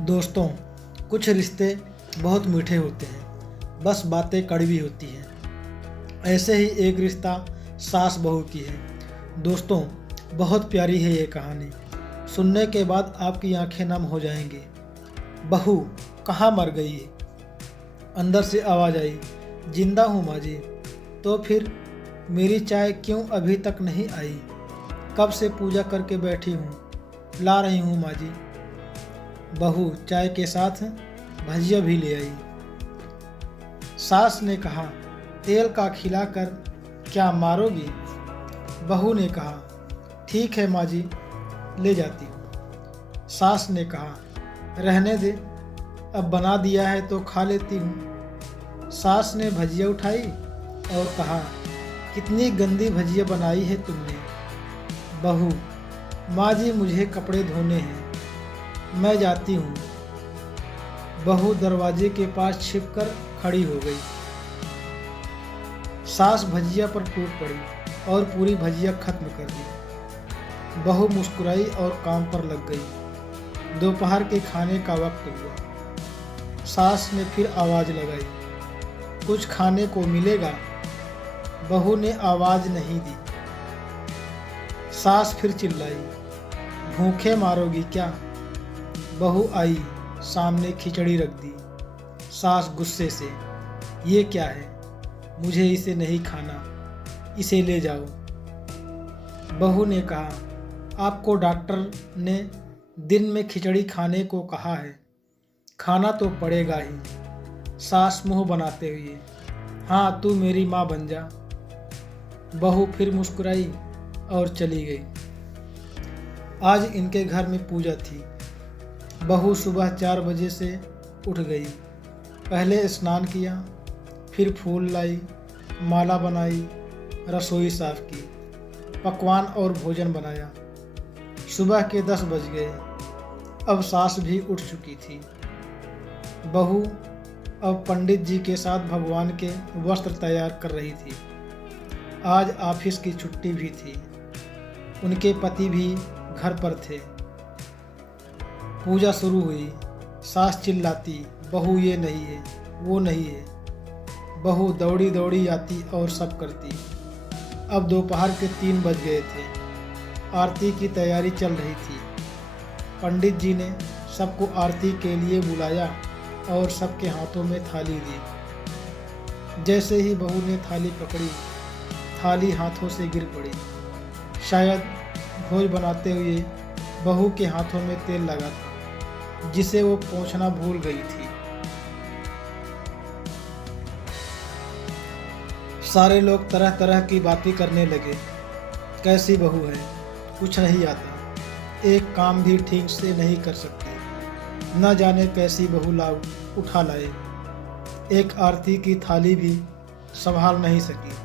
दोस्तों, कुछ रिश्ते बहुत मीठे होते हैं, बस बातें कड़वी होती हैं। ऐसे ही एक रिश्ता सास बहू की है। दोस्तों, बहुत प्यारी है ये कहानी। सुनने के बाद आपकी आंखें नम हो जाएंगी। बहू कहाँ मर गई है? अंदर से आवाज़ आई, जिंदा हूँ माँ जी। तो फिर मेरी चाय क्यों अभी तक नहीं आई? कब से पूजा करके बैठी हूँ, ला रही हूँ माँ जी। बहू चाय के साथ भजिया भी ले आई। सास ने कहा, तेल का खिलाकर क्या मारोगी? बहू ने कहा, ठीक है माँ जी, ले जाती हूँ। सास ने कहा, रहने दे, अब बना दिया है तो खा लेती हूँ। सास ने भजिया उठाई और कहा, कितनी गंदी भजिया बनाई है तुमने। बहू, माँ जी मुझे कपड़े धोने हैं, मैं जाती हूँ। बहू दरवाजे के पास छिपकर खड़ी हो गई। सास भजिया पर टूट पड़ी और पूरी भजिया खत्म कर दी। बहू मुस्कुराई और काम पर लग गई। दोपहर के खाने का वक्त हुआ। सास ने फिर आवाज़ लगाई, कुछ खाने को मिलेगा? बहू ने आवाज़ नहीं दी। सास फिर चिल्लाई, भूखे मारोगी क्या? बहू आई, सामने खिचड़ी रख दी। सास गुस्से से, ये क्या है? मुझे इसे नहीं खाना, इसे ले जाओ। बहू ने कहा, आपको डॉक्टर ने दिन में खिचड़ी खाने को कहा है, खाना तो पड़ेगा ही। सास मुंह बनाते हुए, हाँ तू मेरी माँ बन जा। बहू फिर मुस्कुराई और चली गई। आज इनके घर में पूजा थी। बहू सुबह 4 बजे से उठ गई। पहले स्नान किया, फिर फूल लाई, माला बनाई, रसोई साफ की, पकवान और भोजन बनाया। सुबह के 10 बज गए। अब सास भी उठ चुकी थी। बहू अब पंडित जी के साथ भगवान के वस्त्र तैयार कर रही थी। आज ऑफिस की छुट्टी भी थी। उनके पति भी घर पर थे। पूजा शुरू हुई। सास चिल्लाती, बहू ये नहीं है, वो नहीं है। बहू दौड़ी दौड़ी आती और सब करती। अब दोपहर के 3 बज गए थे। आरती की तैयारी चल रही थी। पंडित जी ने सबको आरती के लिए बुलाया और सबके हाथों में थाली दी। जैसे ही बहू ने थाली पकड़ी, थाली हाथों से गिर पड़ी। शायद भोज बनाते हुए बहू के हाथों में तेल लगा था, जिसे वो पोंछना भूल गई थी। सारे लोग तरह तरह की बातें करने लगे। कैसी बहू है, कुछ नहीं आता, एक काम भी ठीक से नहीं कर सकती, न जाने कैसी बहू उठा लाए। एक आरती की थाली भी संभाल नहीं सकी।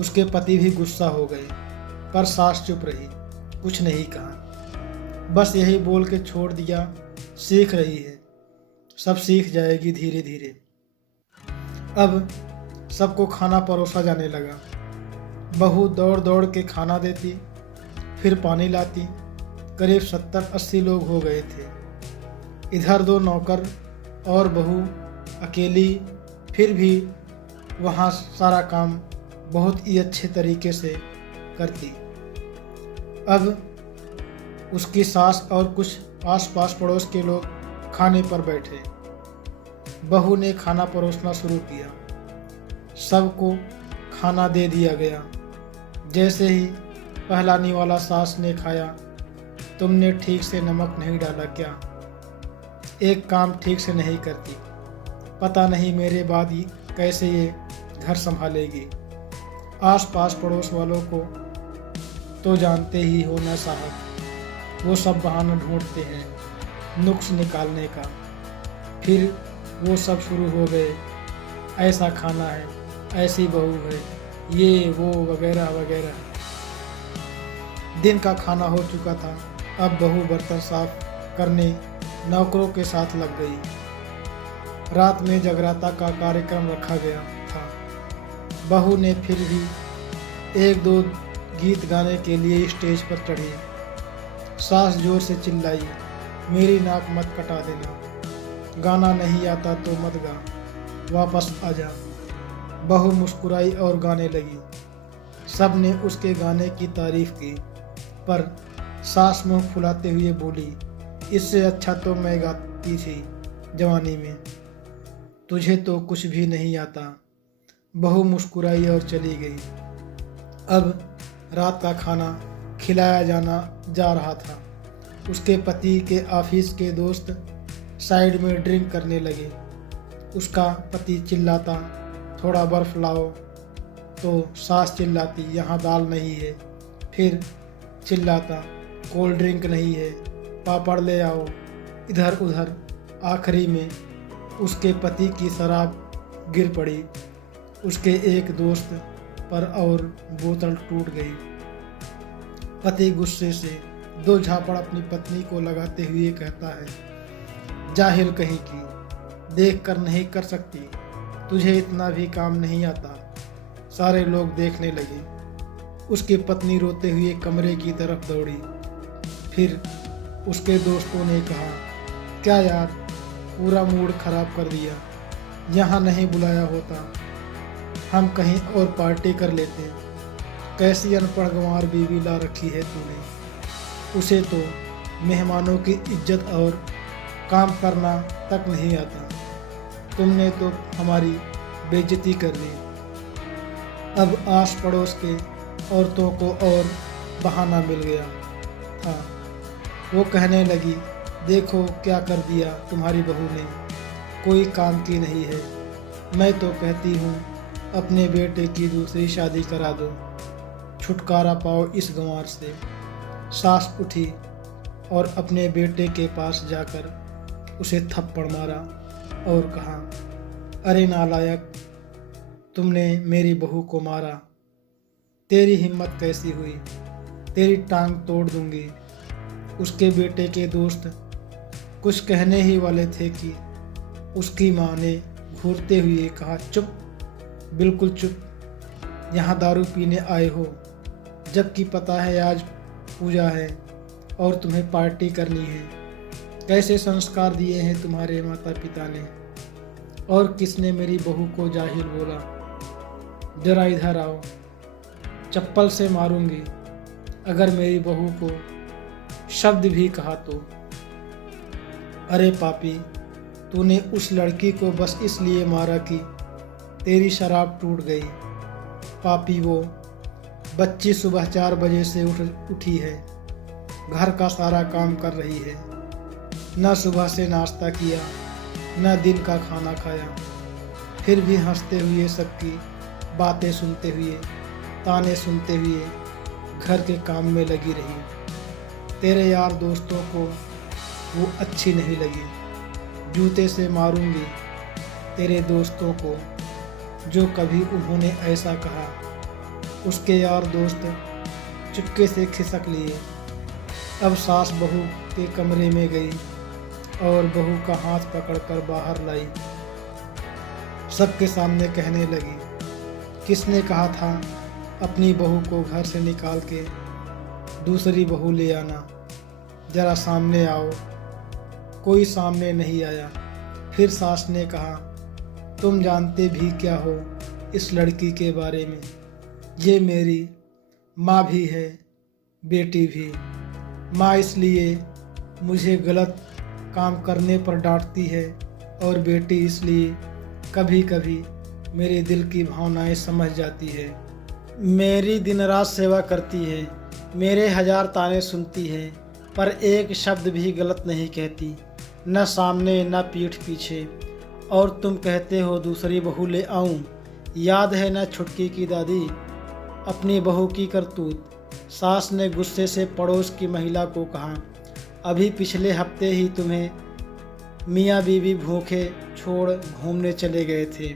उसके पति भी गुस्सा हो गए, पर सास चुप रही, कुछ नहीं कहा। बस यही बोल के छोड़ दिया, सीख रही है, सब सीख जाएगी धीरे धीरे। अब सबको खाना परोसा जाने लगा। बहू दौड़ दौड़ के खाना देती, फिर पानी लाती। करीब 70-80 लोग हो गए थे। इधर 2 नौकर और बहू अकेली, फिर भी वहाँ सारा काम बहुत ही अच्छे तरीके से करती। अब उसकी सास और कुछ आस-पास पड़ोस के लोग खाने पर बैठे। बहू ने खाना परोसना शुरू किया। सबको खाना दे दिया गया। जैसे ही पहला निवाला सास ने खाया, तुमने ठीक से नमक नहीं डाला क्या? एक काम ठीक से नहीं करती, पता नहीं मेरे बाद ही कैसे ये घर संभालेगी। आस पास पड़ोस वालों को तो जानते ही हो न साहब, वो सब बहाना ढूंढते हैं नुक्स निकालने का। फिर वो सब शुरू हो गए, ऐसा खाना है, ऐसी बहू है, ये वो वगैरह वगैरह। दिन का खाना हो चुका था। अब बहू बर्तन साफ करने नौकरों के साथ लग गई। रात में जगराता का कार्यक्रम रखा गया था। बहू ने फिर भी 1-2 गीत गाने के लिए स्टेज पर चढ़ी। सास जोर से चिल्लाई, मेरी नाक मत कटा देना। गाना नहीं आता तो मत गा, वापस आ जा। बहू मुस्कुराई और गाने लगी। सब ने उसके गाने की तारीफ की, पर सास मुंह फुलाते हुए बोली, इससे अच्छा तो मैं गाती थी जवानी में। तुझे तो कुछ भी नहीं आता। बहू मुस्कुराई और चली गई। अब रात का खाना खिलाया जाना जा रहा था। उसके पति के ऑफिस के दोस्त साइड में ड्रिंक करने लगे। उसका पति चिल्लाता, थोड़ा बर्फ लाओ, तो सास चिल्लाती, यहाँ दाल नहीं है। फिर चिल्लाता, कोल्ड ड्रिंक नहीं है, पापड़ ले आओ। इधर उधर आखिरी में उसके पति की शराब गिर पड़ी उसके एक दोस्त पर और बोतल टूट गई। पति गुस्से से 2 झापड़ अपनी पत्नी को लगाते हुए कहता है, जाहिल कहीं की, देख कर नहीं कर सकती, तुझे इतना भी काम नहीं आता। सारे लोग देखने लगे। उसकी पत्नी रोते हुए कमरे की तरफ दौड़ी। फिर उसके दोस्तों ने कहा, क्या यार, पूरा मूड खराब कर दिया। यहाँ नहीं बुलाया होता, हम कहीं और पार्टी कर लेते। कैसी अनपढ़ गंवार बीवी ला रखी है तूने। उसे तो मेहमानों की इज्जत और काम करना तक नहीं आता। तुमने तो हमारी बेइज्जती कर दी। अब आस पड़ोस के औरतों को और बहाना मिल गया था। वो कहने लगी, देखो क्या कर दिया तुम्हारी बहू ने, कोई काम की नहीं है। मैं तो कहती हूँ अपने बेटे की दूसरी शादी करा दो, छुटकारा पाओ इस गंवार से। सास उठी और अपने बेटे के पास जाकर उसे थप्पड़ मारा और कहा, अरे नालायक, तुमने मेरी बहू को मारा। तेरी हिम्मत कैसी हुई, तेरी टांग तोड़ दूंगी। उसके बेटे के दोस्त कुछ कहने ही वाले थे कि उसकी माँ ने घूरते हुए कहा, चुप, बिल्कुल चुप। यहाँ दारू पीने आए हो, जबकि पता है आज पूजा है और तुम्हें पार्टी करनी है। कैसे संस्कार दिए हैं तुम्हारे माता पिता ने। और किसने मेरी बहू को जाहिल बोला। जरा इधर आओ, चप्पल से मारूंगी अगर मेरी बहू को शब्द भी कहा तो। अरे पापी, तूने उस लड़की को बस इसलिए मारा कि तेरी शराब टूट गई। पापी, वो बच्ची सुबह 4 बजे से उठी है, घर का सारा काम कर रही है, न सुबह से नाश्ता किया न दिन का खाना खाया, फिर भी हंसते हुए सबकी बातें सुनते हुए, ताने सुनते हुए घर के काम में लगी रही। तेरे यार दोस्तों को वो अच्छी नहीं लगी। जूते से मारूंगी तेरे दोस्तों को जो कभी उन्होंने ऐसा कहा। उसके यार दोस्त चुपके से खिसक लिए। अब सास बहू के कमरे में गई और बहू का हाथ पकड़कर बाहर लाई। सबके सामने कहने लगी, किसने कहा था अपनी बहू को घर से निकाल के दूसरी बहू ले आना। जरा सामने आओ। कोई सामने नहीं आया। फिर सास ने कहा, तुम जानते भी क्या हो इस लड़की के बारे में। ये मेरी माँ भी है, बेटी भी। माँ इसलिए मुझे गलत काम करने पर डांटती है और बेटी इसलिए कभी कभी मेरे दिल की भावनाएं समझ जाती है। मेरी दिन रात सेवा करती है, मेरे 1000 ताने सुनती है, पर एक शब्द भी गलत नहीं कहती, न सामने न पीठ पीछे। और तुम कहते हो दूसरी बहू ले आऊं। याद है न छुटकी की दादी, अपनी बहू की करतूत। सास ने गुस्से से पड़ोस की महिला को कहा, अभी पिछले हफ्ते ही तुम्हें मियाँ बीवी भूखे छोड़ घूमने चले गए थे।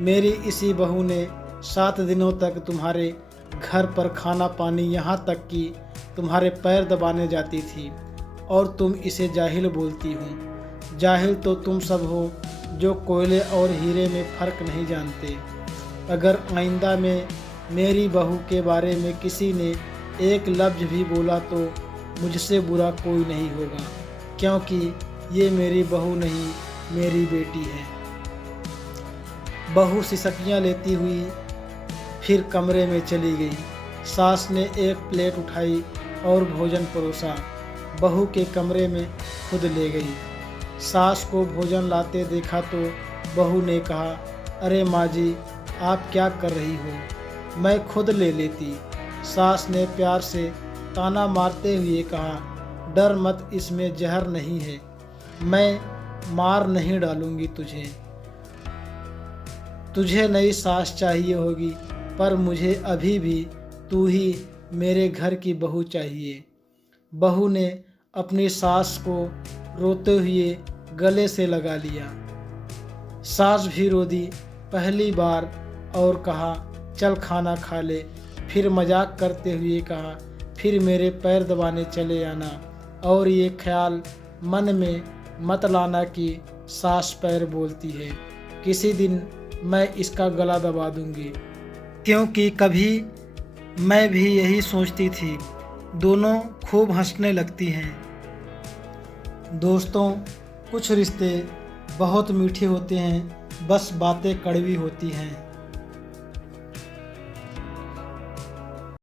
मेरी इसी बहू ने 7 दिनों तक तुम्हारे घर पर खाना पानी, यहाँ तक कि तुम्हारे पैर दबाने जाती थी, और तुम इसे जाहिल बोलती हो। जाहिल तो तुम सब हो जो कोयले और हीरे में फ़र्क नहीं जानते। अगर आइंदा में मेरी बहू के बारे में किसी ने एक लफ्ज़ भी बोला तो मुझसे बुरा कोई नहीं होगा। क्योंकि ये मेरी बहू नहीं, मेरी बेटी है। बहू सिसकियाँ लेती हुई फिर कमरे में चली गई। सास ने एक प्लेट उठाई और भोजन परोसा। बहू के कमरे में खुद ले गई। सास को भोजन लाते देखा तो बहू ने कहा, अरे माँ जी, आप क्या कर रही हो, मैं खुद ले लेती। सास ने प्यार से ताना मारते हुए कहा, डर मत, इसमें जहर नहीं है, मैं मार नहीं डालूंगी तुझे। तुझे नई सास चाहिए होगी, पर मुझे अभी भी तू ही मेरे घर की बहू चाहिए। बहू ने अपनी सास को रोते हुए गले से लगा लिया। सास भी रो दी पहली बार और कहा, चल खाना खा ले। फिर मजाक करते हुए कहा, फिर मेरे पैर दबाने चले आना, और ये ख्याल मन में मत लाना कि सास पैर बोलती है, किसी दिन मैं इसका गला दबा दूंगी। क्योंकि कभी मैं भी यही सोचती थी। दोनों खूब हंसने लगती हैं। दोस्तों, कुछ रिश्ते बहुत मीठे होते हैं, बस बातें कड़वी होती हैं।